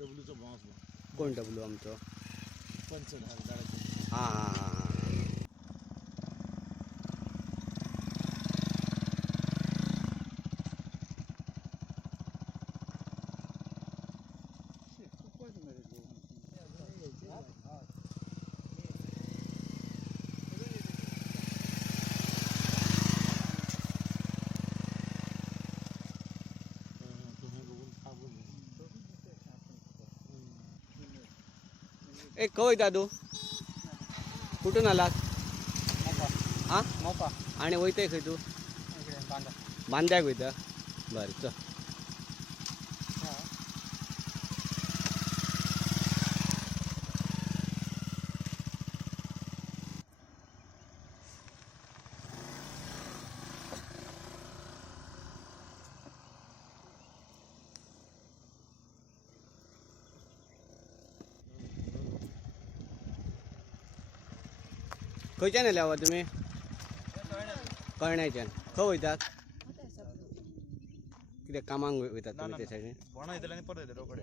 डब्ल्यूचा boss कोण W आमचो? पंच झाडाचे हां हां हां हां तुम्ही बघून थांबून ए खंय दादू कुठून आलास? हां मोपा आणि वयतय खंय तू? बांधा बांद्याक वयता? बरं चल. खंयच्यान येयल्या तुम्ही? कळण्याच्यान. खंय वयतात? कितें कामाक वयतात तुमी ते सायडीन? बोणा येतले आनी परत येतले रोकडे.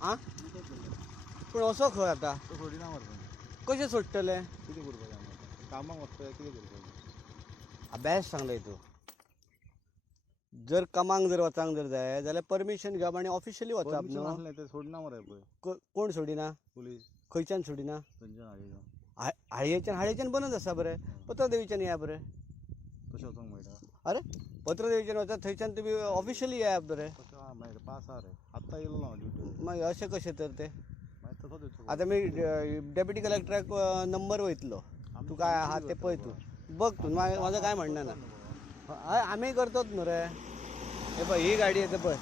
आं पूण असो खंय आतां? तो सोडी ना मारता कशें सोडटले? कितें करपाचें आमकां कामाक वचपाक कितें करपाचें? बेस्ट सांगलय तूं. जर कामाक जर वचांक जर जाय जाल्यार परमिशन घेवप आनी ऑफिशियली वचप परमिशन न्हू. आसलें ते सोडना मरे पळय कोण सोडिना? पुलीस खंयच्यान सोडिना? थंयच्यान हाडले हाळयेच्यान बंदच आसा बरे. पत्रदेवीच्यान या बरे. तशें वचोंक मेळटा अरे पत्रदेवीच्यान वचत थंयच्यान तुमी ऑफिशियली या बरे. तशें मेळटा पास आहा रे आत्तां येयलो हांव ड्युटी मागीर अशें कशें तर ते मागीर तसो दिवचो आतां मी डेप्युटी कलेक्टराक नंबर वयतलो. तूं काय आहा ते पळय तूं बघ तूं. माझं काय म्हणणं ना. हय आमी करतोच न्हू रे. हे पळय ही गाडी येता पळय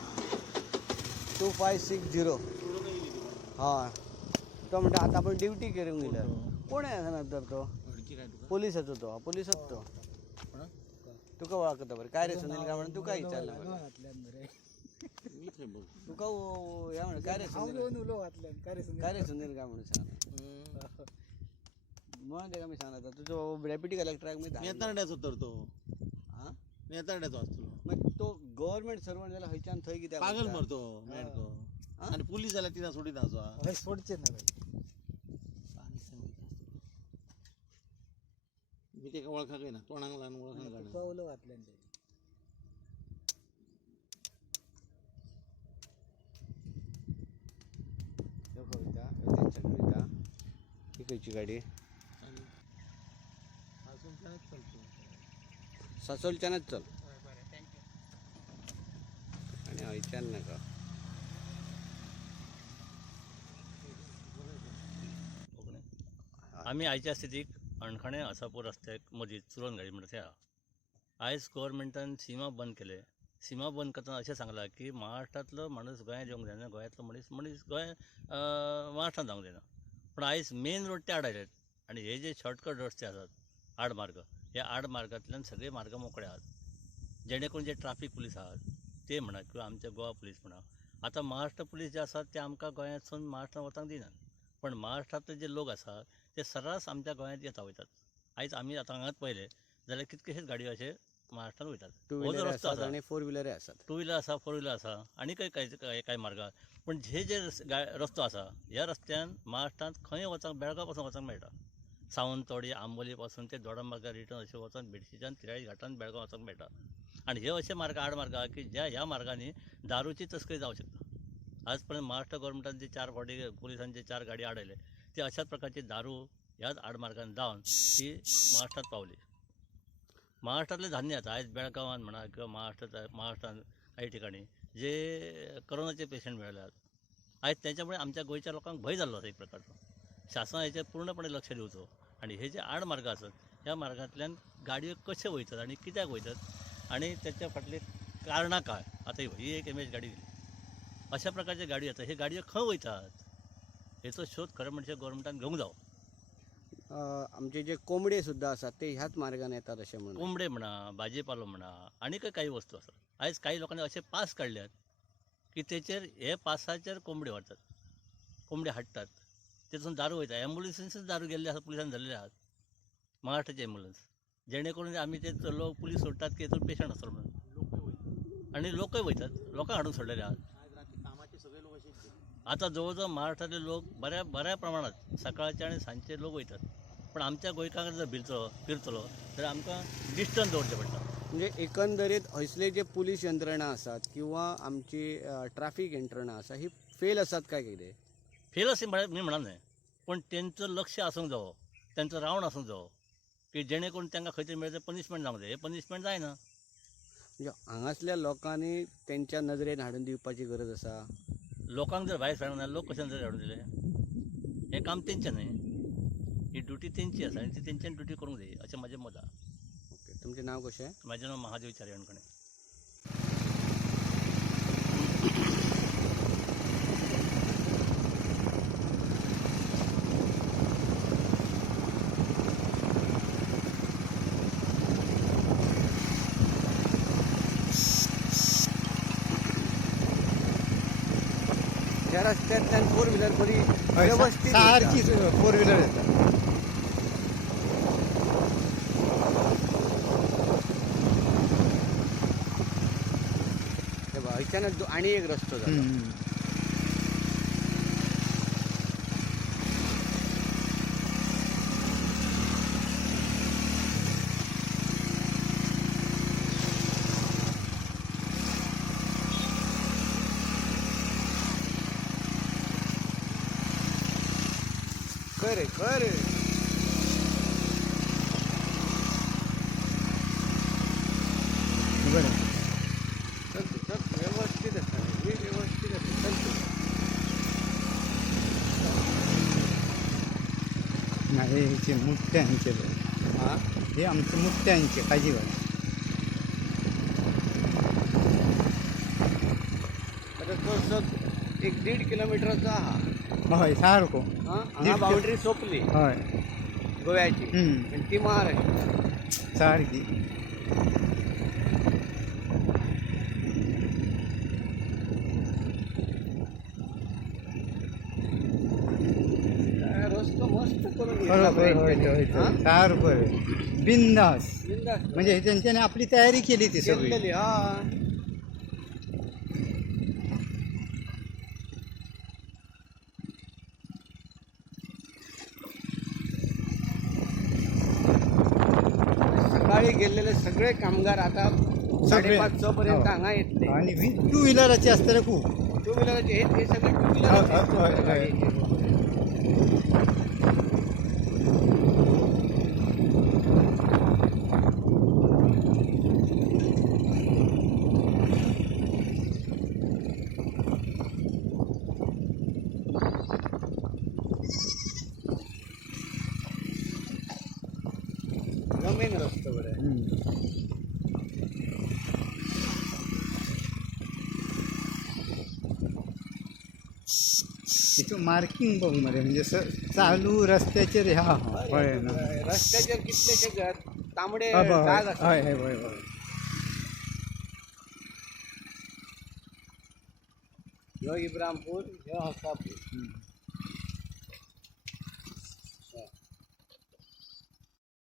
2560. हय तो म्हणटा आतां आपण ड्युटी करूंक गेल्या. कोण आहे तर तो? पोलिसाचो तो. पोलिसच तो. तुका वळखता बरें. काय रे सुनील काय म्हणून तुका विचारलं बरें. तुका ह्या म्हण काय रे सुनील काय रे सुनील काय म्हणून सांग म्हणून तेका मी सांगता तुजो डेप्युटी कलेक्टराक मी नेताड्याचो तर तो हां नेताड्याचो आसतलो मागीर तो गव्हर्मेंट सर्वंट जाल्यार खंयच्यान थंय कित्याक पागल वयता? मरतो मेळटो आनी पुलीस जाल्यार तिना सोडिना आसो सोडचे ना मी तेका वळखाकय ना तोंडाक ल्हान वळखाक काडना कवलो घातल्यान ते ह्यो खंय वयता? ह्यो तेंच्यान वयता. ही खंयची गाडी? आनी आजून कांयच चलतो सासोलच्यानच चल आनी हयच्यान नाका. आम्ही आयच्या स्थितीक अणखणे आसापूर रस्त्याक मदीं चुरोन गाडी म्हणटा ते आहा. आयज गव्हर्मेंटान सिमा बंद केले. सिमा बंद करतना अशें सांगलां की महाराष्ट्रांतलो मनीस गोंयांत येवंक जायना, गोंयांतलो मनीस गोंय महाराष्ट्रांत जावंक जायना. पूण आयज मेन रोड ते आड आयल्यात आनी हे जे शॉर्टकट रस्ते आसात आडमार्ग, ह्या आडमार्गांतल्यान सगळे मार्ग मोकळे आहात. जेणे करून जे ट्राफीक पुलीस आहात ते म्हणा किंवा आमचे गोवा पुलीस म्हणा, आतां महाराष्ट्र पुलीस जे आसात ते आमकां गोंयांतसून महाराष्ट्रांत वचूंक दिनात. पण महाराष्ट्रांतले जे लोक आसात ते सर्रास आमच्या गोंयांत येता वयतात. आयज आमी आतां हांगाच पळयले जाल्यार कितकेशेच गाडयो अशे महाराष्ट्रांत वयतात. टू हो जो व्हिलर रस्तो आसात आसा, आनी फोर व्हिलर आसात. टू व्हिलर आसा, फोर व्हिलर आसा आनी कांय मार्ग आसा. पण जे रस्तो आसा ह्या रस्त्यान महाराष्ट्रांत खंय वचूंक बेळगांव पासून वचूंक मेळटा. सावंतवाडी आंबोली पासून ते दोडामार्गार रिटर्न अशें वचून बेडशीच्यान तिराळी घाटान बेळगांव वचूंक मेळटा. आनी हे अशे मार्ग आडमार्ग आहा की ह्या मार्गांनी दारूची तस्करी जावंक शकता. आज पर्यंत महाराष्ट्र गव्हर्मेंटान जे 4 फावटी पुलिसांचे 4 गाडी आडयले ते अशाच प्रकारची दारू ह्याच आडमार्गान जावन ती महाराष्ट्रांत पावली. महाराष्ट्रांतले धान्य आता आयज बेळगांवान म्हणा किंवा महाराष्ट्रांत काही ठिकाणी जे करोनाचे पेशंट मेळ्ळ्यात आयज त्याच्यामुळे आमच्या गोंयच्या लोकांक भंय जाल्लो आसा एक प्रकारचो. शासनान हेचेर पूर्णपणे लक्ष दिवचो आनी हे जे आडमार्ग आसात ह्या मार्गांतल्यान गाडयो कशे वयतात आनी कित्याक वयतात आनी त्याच्या फाटली कारणां काय. आतां ही एक इमेज गाडी दिली, अशा प्रकारचे गाडयो येतात. हे गाडयो खंय वयतात हेचो शोध खरें म्हणजे गव्हर्मेंटान घेवंक जावो. आमचे जे कोंबडे सुद्दां आसात ते ह्याच मार्गान येतात अशें म्हणून. कोंबडे म्हणा, भाजीपालो म्हणा आनी काही वस्तू आसात. आयज काही लोकांनी असे पास काडल्यात की तेचेर हे पासाचेर कोंबडे व्हरतात, कोंबडे हाडटात तेतून दारू वयता एम्बुलन्सीन दारू गेल्ले आसा पुलिसान धरलेले आहात महाराष्ट्राची एम्बुलन्स जेणेकरून आमी ते लोक पुलीस सोडटात की हेतून पेशंट आसलो म्हणून आणि लोकय वयतात लोकांक हाडून सोडलेले आहात आता जवळजवळ महाराष्ट्रातले लोक बऱ्या प्रमाणात सकाळचे आणि सांजचे लोक वयतात पण आमच्या गोंयकारांक जर फिरतलो तर आमकां डिस्टन्स दवरचें पडटा म्हणजे एकंदरीत हयसले जे पुलीस यंत्रणा आसात किंवा आमची ट्रॅफिक यंत्रणा आसा ही फेल आसात काय कितें फेल अशें मी म्हणना न्हय पण तेंचं लक्ष आसूंक जावो तेंचो रावण आसूंक जावो की जेणे करून तांकां खंय तरी मेळटा पनिशमेंट जावंक जाय हे पनिशमेंट जायना म्हणजे हांगासल्या लोकांनी तेंच्या नजरेन हाडून दिवपाची गरज आसा लोकांक जर भायर सरना जाल्यार लोक कशें जर हाडून दिले हें काम तेंचें न्हय ही ड्युटी तेंची आसा आनी ती तेंच्यान ड्युटी करूंक जाय अशें म्हजें मत आसा ओके तुमचें नांव कशें म्हाजें नांव महादेव चारी अणकणे त्या रस्त्यातल्यान 4 व्हिलर बरी व्यवस्थित सारखी 4 व्हीलर येतात अचानक आणि एक रस्तो झाला कर बरं व्यवस्थित असतं व्यवस्थित असतं नाही ह्याचे मुठ्यांचे हां हे आमचे मुठ्यांचे काळजी घाल आता तो 1-1.5 किलोमीटरचा हा हय सारको हांगा बाउंड्री सोंपली हय गोव्याची आणि ती महाराष्ट्र सारकी रस्तो मस्त करून घेतला पाहिजे. हां? सारको बिंदास बिनधास्त. म्हणजे त्यांच्याने आपली तयारी केली ती सगळी केलेली, हा सकाळी गेलेले सगळे कामगार आता 5:30 पर्यंत हांगा येतले आणि 2 व्हीलराचे असताना खूप 2 व्हीलरचे हे सगळे 2 व्हीलर मेन रस्तो बरं आहे. तिथं मार्किंग बघ मध्ये म्हणजे चालू रस्त्याचे रे हा होय ना रस्त्याचे कितलेशे घर तांबडे हय डाग असतात. हय हय हय हय ह्यो इब्रामपूर ह्यो हसापूर